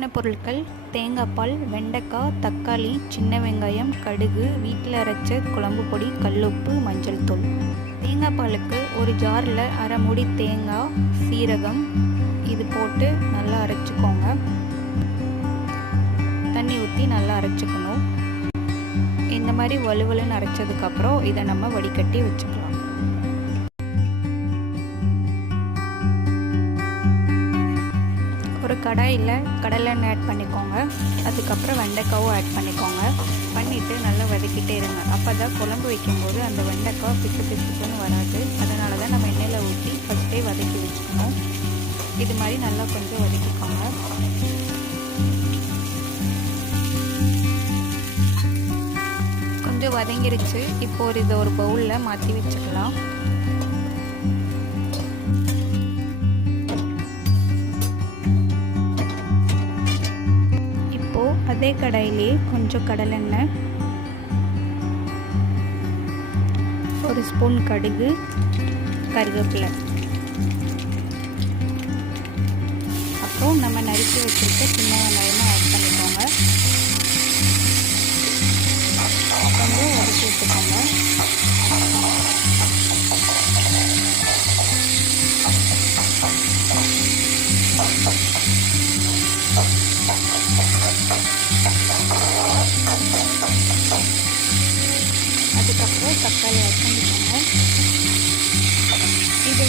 தேவையான பொருட்கள்: தேங்காய் பால், வெண்டைக்காய், தக்காளி, சின்ன வெங்காயம், கடுகு, வீட்டில் அரைச்ச குழம்பு பொடி, கல்லுப்பு, மஞ்சள் தூள். தேங்காய் பாலுக்கு ஒரு ஜாரில் அரை மூடி தேங்காய், சீரகம் இது போட்டு நல்லா அரைச்சிக்கோங்க. தண்ணி ஊற்றி நல்லா அரைச்சிக்கணும். இந்த மாதிரி வலுவலுன்னு அரைச்சதுக்கப்புறம் இதை நம்ம வடிகட்டி வச்சுக்கலாம். ஒரு கடாயில் கடலெண்ணெய் ஆட் பண்ணிக்கோங்க. அதுக்கப்புறம் வெண்டைக்காவும் ஆட் பண்ணிக்கோங்க. பண்ணிவிட்டு நல்லா வதக்கிட்டே இருங்க. அப்போ தான் குழம்பு வைக்கும்போது அந்த வெண்டைக்காய் பிசு பிசுன்னு வராது. அதனால தான் நம்ம எண்ணெயில் ஊற்றி ஃபஸ்ட்டே வதக்கி வச்சுக்கணும். இது மாதிரி நல்லா கொஞ்சம் வதக்கிக்கோங்க. கொஞ்சம் வதங்கிருச்சு. இப்போ இதை ஒரு பவுலில் மாற்றி வச்சுக்கலாம். அதே கடாயிலே கொஞ்சம் கடலெண்ணெய், ஒரு ஸ்பூன் கடுகு, கருவேப்பிலை, அப்புறம் நம்ம நறுக்கி வச்சுருக்க சின்ன வெங்காயமாக ஆட் பண்ணிக்கோங்க. கொஞ்சம் வதக்கி வச்சுக்கோங்க. அதுக்கப்புறம் தக்காளி ஆட் பண்ணிக்கோங்க. இது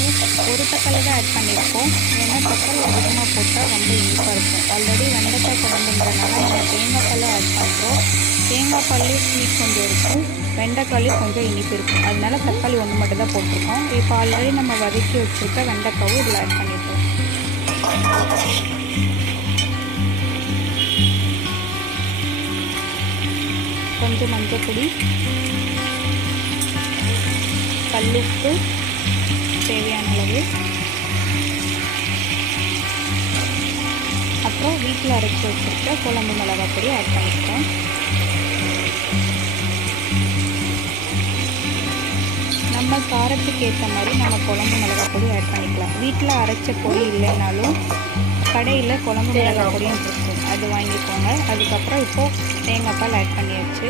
ஒரு தக்காளி தான் ஆட் பண்ணியிருக்கோம். ஏன்னா தக்காளி அதிகமாக போட்டால் ரொம்ப இனிப்பாக இருக்கும். ஆல்ரெடி வெண்டைக்காய் குழம்புங்கிறனால நம்ம தேங்காய் பால் ஆட் பண்ணுறோம். தேங்காய் பால்லே ஸ்வீட் கொஞ்சம் இருக்கும், வெண்டைக்காயிலே கொஞ்சம் இனிப்பு இருக்கும். அதனால தக்காளி ஒன்று மட்டும் தான் போட்டிருக்கோம். இப்போ ஆல்ரெடி நம்ம வதக்கி வச்சுருக்க வெண்டைக்காவும் இதில் ஆட் பண்ணிட்டோம். கொஞ்சம் மஞ்சள் பொடி, கல்லுப்பு தேவையான அளவு, அப்புறம் வீட்டில் அரைச்சி வச்சுருக்க குழம்பு மிளகாய் பொடி ஆட் பண்ணிக்கிறோம். நம்ம காரத்துக்கு ஏற்ற மாதிரி நம்ம குழம்பு மிளகாய் பொடி ஆட் பண்ணிக்கலாம். வீட்டில் அரைச்ச பொடி இல்லைனாலும் கடையில் குழம்பு மிளகாய் பொடியும் இருக்கும், அது வாங்கிக்கோங்க. அதுக்கப்புறம் இப்போது தேங்காய் பால் ஆட் பண்ணியாச்சு.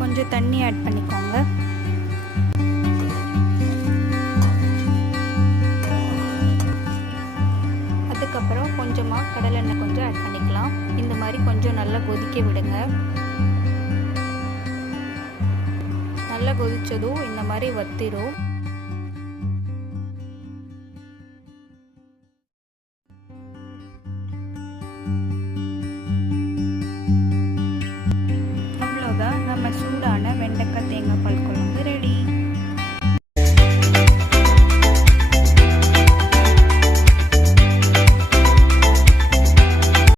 கொஞ்சம் தண்ணி ஆட் பண்ணிக்கோங்க. அதுக்கப்புறம் கொஞ்சமாக கடலெண்ணெய் கொஞ்சம் ஆட் பண்ணிக்கலாம். இந்த மாதிரி கொஞ்சம் நல்லா கொதிக்க விடுங்க. நல்லா கொதிச்சதும் இந்த மாதிரி வத்திரும்.